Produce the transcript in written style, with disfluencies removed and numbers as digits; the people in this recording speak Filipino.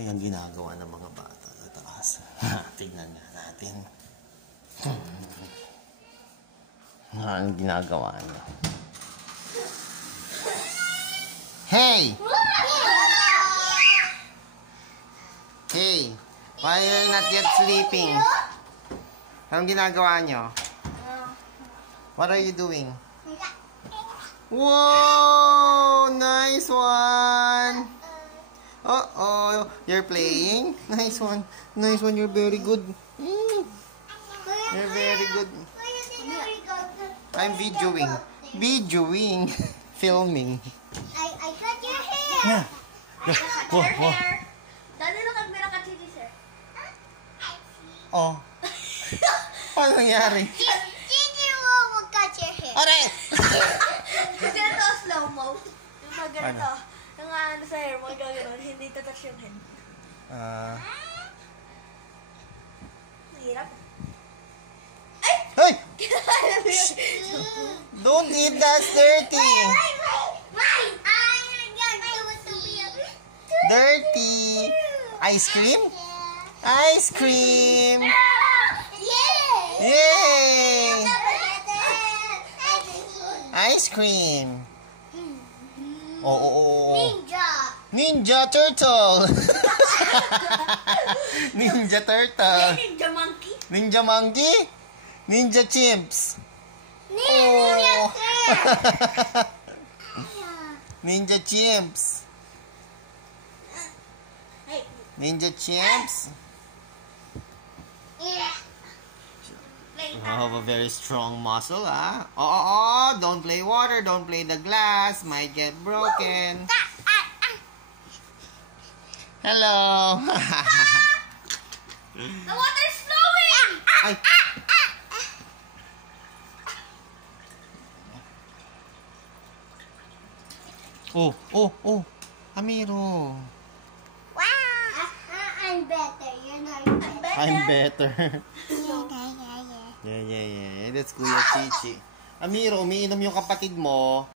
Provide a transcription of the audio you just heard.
Ay, ang ginagawa ng mga bata sa taas. Tignan nga natin. Ang ginagawa niya. Hey! Hey! Why are you not yet sleeping? Anong ginagawa niyo? What are you doing? Whoa! Nice one! Uh-oh, you're playing? Nice one. Nice one, you're very good. You're very good. I'm videoing. Videoing. Filming. I cut your hair. Yeah. Your hair. Daddy, look at me, sir. Oh. Ano nangyari? Gigi will cut your hair. Aray! Kasi ito slow-mo. Yung mga ganito. Ano? Yung ano sa hair, mga gano'n. Hindi touch yung head. Mahirap. Hey! Don't eat that dirty! Dirty! Ice cream? Ice cream! Yay! Ice cream! Oh. Ninja! Ninja turtle! Ninja turtle! Ninja monkey? Ninja monkey? Ninja chimps! Ninja Ninja chimps! Hey. Ninja chimps? You have a very strong muscle, ah? Oh, don't play water, don't play the glass, might get broken. Hello! The water's flowing! Ay. Oh, Amiro. Wow! I'm better. You're not better. I'm better. Yeah. That's Kuya Chichi. Amiro, umiinom yung kapatid mo.